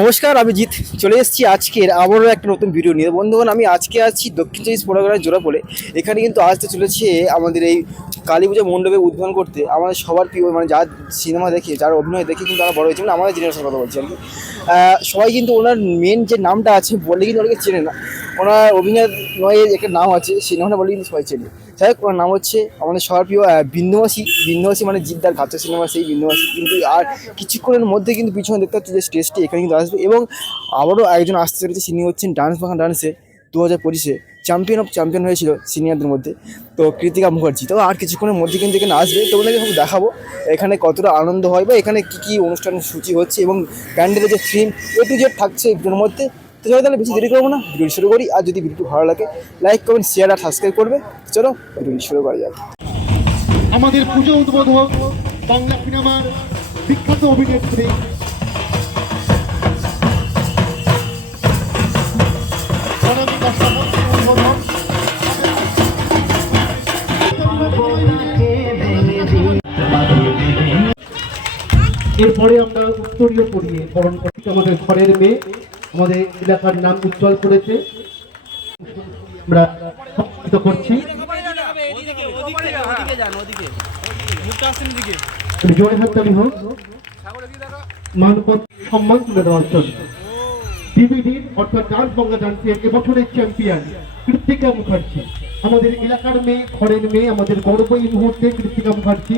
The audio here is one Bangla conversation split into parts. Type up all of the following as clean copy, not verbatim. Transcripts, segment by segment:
নমস্কার, আমি জিৎ চলে এসেছি আজকের আবারও একটা নতুন ভিডিও নিয়ে। বন্ধুগণ, আমি আজকে আছি দক্ষিণ চব্বিশ পরগনার জোড়াপোলে। এখানে কিন্তু আসতে চলেছে আমাদের এই কালী পুজো মণ্ডপে উদ্বোধন করতে আমাদের সবার প্রিয়, মানে যার সিনেমা দেখে, যার অভিনয় দেখে কিন্তু তারা বড় হয়েছে, মানে আমাদের জেনারেশনের কথা বলছি আর কি। সবাই কিন্তু ওনার মেন যে নামটা আছে বললে কিন্তু অনেকে চেনে না। ওনার অভিনয়ের একটা নাম আছে, সেই নামটা বলে কিন্তু সবাই চেনে। যাই হোক, ওনার নাম হচ্ছে আমাদের সবার প্রিয় বিন্দুমাসি। বিন্দুমাসি মানে জিদ্দার কাছে সিনেমা, সেই বিন্দুমাসি কিন্তু আর কিছুক্ষণের মধ্যে কিন্তু পিছনে দেখতে পাচ্ছি যে স্টেজটি এখানে কিন্তু আসবে। এবং আবারও একজন আসতে চলেছে, তিনি হচ্ছেন ডান্স বাংলা ডান্সে 2025-এ চ্যাম্পিয়ন হয়েছিল সিনিয়রদের মধ্যে, তো কৃতিকা মুখার্জি। তো আর কিছুক্ষণের মধ্যে কিন্তু এখানে আসবে, তো ওনাকে সব দেখাবো এখানে কতটা আনন্দ হয় বা এখানে কী কী অনুষ্ঠান সূচি হচ্ছে এবং প্যান্ডেলের যে থিম A to Z থাকছে এগুলোর মধ্যে। তো চলো তাহলে বেশি দেরি করবো না, ভিডিও শুরু করি। আর যদি ভিডিওটি ভালো লাগে লাইক কমেন্ট শেয়ার আর সাবস্ক্রাইব করবে। চলো ভিডিওটি শুরু করা যাক। আমাদের পুজো উদ্বোধক বাংলা সিনেমার বিখ্যাত অভিনেত্রী অনামিকা সামন্ত উদ্বোধক। এরপরে আমরা উত্তরীয় পড়িয়ে বরণ করছি আমাদের ঘরের মেয়ে, আমাদের এলাকার নাম উজ্জ্বল করেছে, আমরা সম্মানিত করছি। জোরে হাততালি হোক মানপদ সম্মান তুলে দেওয়ার জন্য। ডিভিডির অর্থাৎ ডান্স বাংলা ডান্সের এবছরের চ্যাম্পিয়ন কৃতিকা মুখার্জি, আমাদের এলাকার মেয়ে, ঘরের মেয়ে, আমাদের গর্ব এই মুহূর্তে কৃতিকা মুখার্জি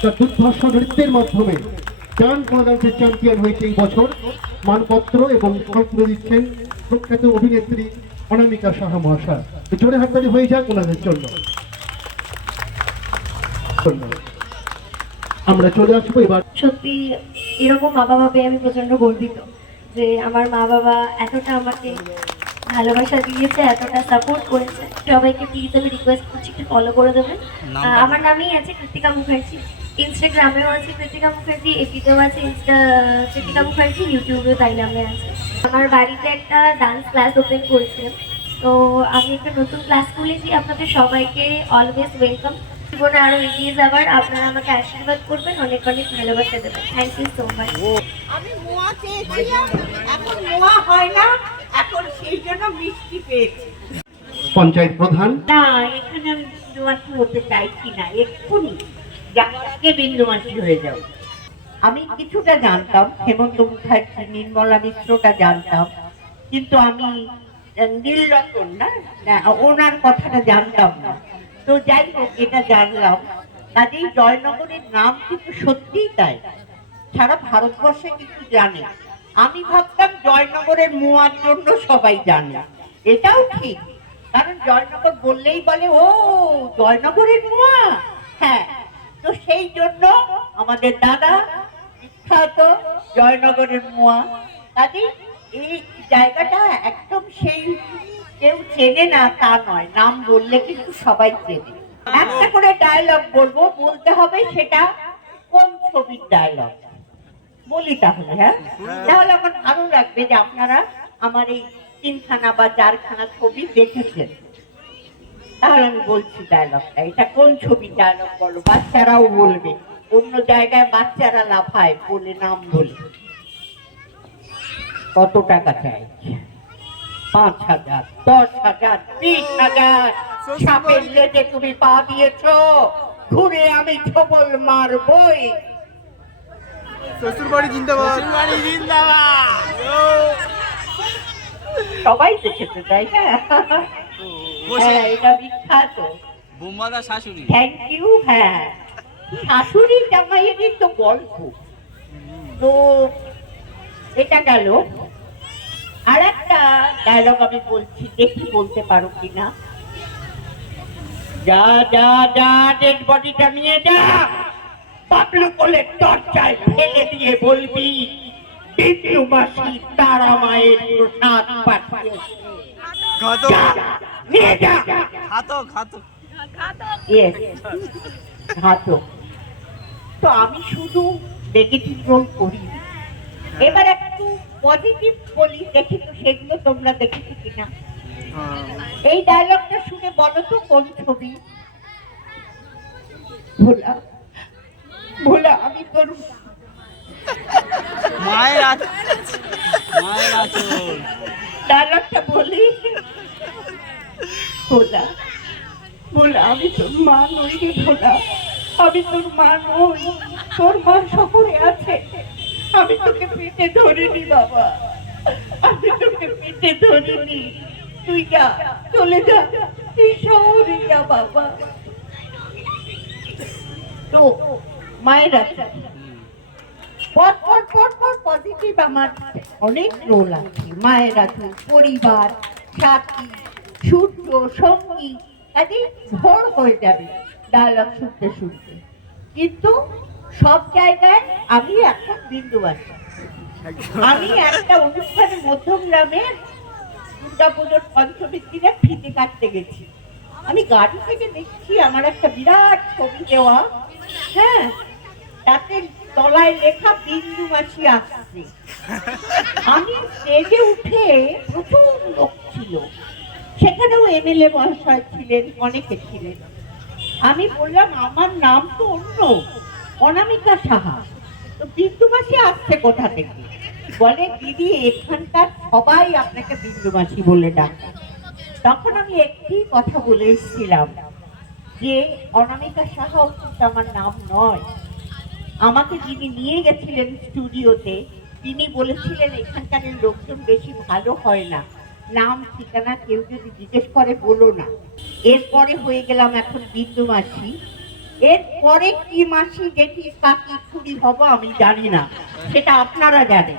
তার দুর্ধর্ষ নৃত্যের মাধ্যমে ডান্স বাংলা ডান্সের চ্যাম্পিয়ন হয়েছে এই বছর। মানপত্র এবং ফল তুলে দিচ্ছেন প্রখ্যাত অভিনেত্রী অনামিকা সাহা মহাশয়। জোরে হাততালি হয়ে যাক ওনাদের জন্য। আমরা চলে আসবো এবার। সত্যি এরকম মা বাবা পেয়ে আমি প্রচন্ড গর্বিত যে আমার মা বাবা এতটা আমাকে ভালোবাসা দিয়েছে, এতটা সাপোর্ট করেছে। সবাইকে প্লিজ আমি রিকোয়েস্ট করছি একটু ফলো করে দেবেন। আমার নামেই আছে কৃতিকা মুখার্জি, ইনস্টাগ্রামেও আছে কৃতিকা মুখার্জি, এপিতেও আছে কৃতিকা মুখার্জি, ইউটিউবেও তাই নামে আছে। আমার বাড়িতে একটা ডান্স ক্লাস ওপেন করেছিলাম, তো আমি একটা নতুন ক্লাস খুলেছি। আপনাদের সবাইকে অলওয়েজ ওয়েলকাম। জীবনে আরো এগিয়ে যাবার আপনারা আমাকে আশীর্বাদ করবেন, অনেক অনেক ভালোবাসা দেবেন। Thank you so much. আমি মোয়া চেয়েছিলাম, এখন মোয়া হয় না, এখন সেই জন্য মিষ্টি পেয়েছি। পঞ্চায়েত প্রধান না, এখানে আমি বিন্দুমাসি হতে চাইছি না, এক্ষুনি যাকে বিন্দুমাসি হয়ে যাও। আমি কিছুটা জানতাম, হেমন্ত মুখার্জি, নির্মলা মিশ্রটা জানতাম, কিন্তু আমি নীলরতন না, ওনার কথাটা জানতাম না। তো যাই হোক, এটা জানলাম। কাজেই জয়নগরের নাম কিন্তু সত্যিই তাই, সারা ভারতবর্ষে কিন্তু জানে। আমি ভাবতাম জয়নগরের মোয়ার জন্য সবাই জানে, এটাও ঠিক, কারণ জয়নগর বললেই বলে ও জয়নগরের মোয়া। হ্যাঁ, তো সেই জন্য আমাদের দাদা বিখ্যাত জয়নগরের মোয়া। কাজেই এই জায়গাটা একদম সেই কেউ চেনে না তা নয়, নাম বললে কিন্তু সবাই চেনে। একটা করে ডায়লগ বলবো, বলতে হবে সেটা কোন ছবির ডায়লগ বলি তাহলে। হ্যাঁ, তাহলে আমার ভালো লাগবে যে আপনারা আমার এই 3খানা বা 4খানা ছবি দেখেছেন। তাহলে আমি বলছি ডায়লগটা, এটা কোন ছবির ডায়লগ বলো, বাচ্চারাও বলবে। অন্য জায়গায় বাচ্চারা লাফায় বলে নাম বলে। কত টাকা চাই? 5,000, 10,000, 20,000। সাপের লেজে তুমি পা দিয়েছো, ঘুরে আমি ছোবল মারবই। শ্বশুরবাড়ি জিন্দাবাদ। সবাই দেখেছে তাই না? হ্যাঁ, এটা বিখ্যাত বোমাদা শাশুড়ি। Thank you. হ্যাঁ, শাশুড়ি জামাইয়েরই তো গল্প। তো এটা গেল। আর একটা ডায়লগ আমি বলছি, দেখি বলতে পারো কিনা। যা যা যা, ডেড বডিটা নিয়ে যা, পাবলু কোলের দরজায় ফেলে দিয়ে বলবি বিন্দুমাসি তারা মায়ের প্রসাদ পাঠিয়েছে। যা, নিয়ে যা। ঘাতক ঘাতক। Yes, ঘাতক। তো আমি শুধু নেগেটিভ রোল করি, এবার একটু পজিটিভ বলি, দেখি তো সেগুলো তোমরা দেখেছো কিনা। এই ডায়লগটা শুনে বলো তো কোন ছবি? ভোলা, ভোলা আমি তোর মায়ের মায়ের আচল। ডায়লগটা বলি। ভোলা, ভোলা, আমি তোর মা নই রে ভোলা, আমি তোর মা নই। তোর মা শহরে আছে, আমি তোকে পেটে ধরিনি বাবা, আমি তোকে পেটে ধরিনি। তুই যা, চলে যা, তুই শহরে যা বাবা। তো মায়ের আছে পজিটিভ আমার অনেক রোল আছে। মায়ের আছে, পরিবার, সাথী, সূর্য, সঙ্গী, কাজেই ভোর হয়ে যাবে ডায়লগ শুনতে শুনতে। কিন্তু সব জায়গায় আমি এখন বিন্দুবাসী। আমি একটা অনুষ্ঠানে মধ্যমগ্রামে দুর্গাপুজোর পঞ্চমীর দিনে ফিতে কাটতে গেছি। আমি গাড়ি থেকে দেখছি আমার একটা বিরাট ছবি দেওয়া, হ্যাঁ, তাতে তলায় লেখা বিন্দু মাসি আসছে। আমি স্টেজে উঠে, প্রচুর লোক ছিল, সেখানেও এমএলএ মহাশয় ছিলেন, অনেকে ছিলেন। আমি বললাম আমার নাম তো অন্য, অনামিকা সাহা, তো বিন্দু মাসি আসছে কোথা থেকে? বলে দিদি এখানকার সবাই আপনাকে বিন্দু মাসি বলে ডাকে। তখন আমি একটি কথা বলে এসেছিলাম যে অনামিকা সাহাও কিন্তু আমার নাম নয়। আমাকে যিনি নিয়ে গেছিলেন স্টুডিওতে, তিনি বলেছিলেন এখানকার লোকজন বেশি ভালো হয় না, নাম ঠিকানা কেউ যদি জিজ্ঞেস করে বলো না। এরপরে হয়ে গেলাম এখন বিন্দু মাসি। এরপরে কি মাসি, জেঠি, কাকি, খুড়ি হব আমি জানি না, সেটা আপনারা জানেন।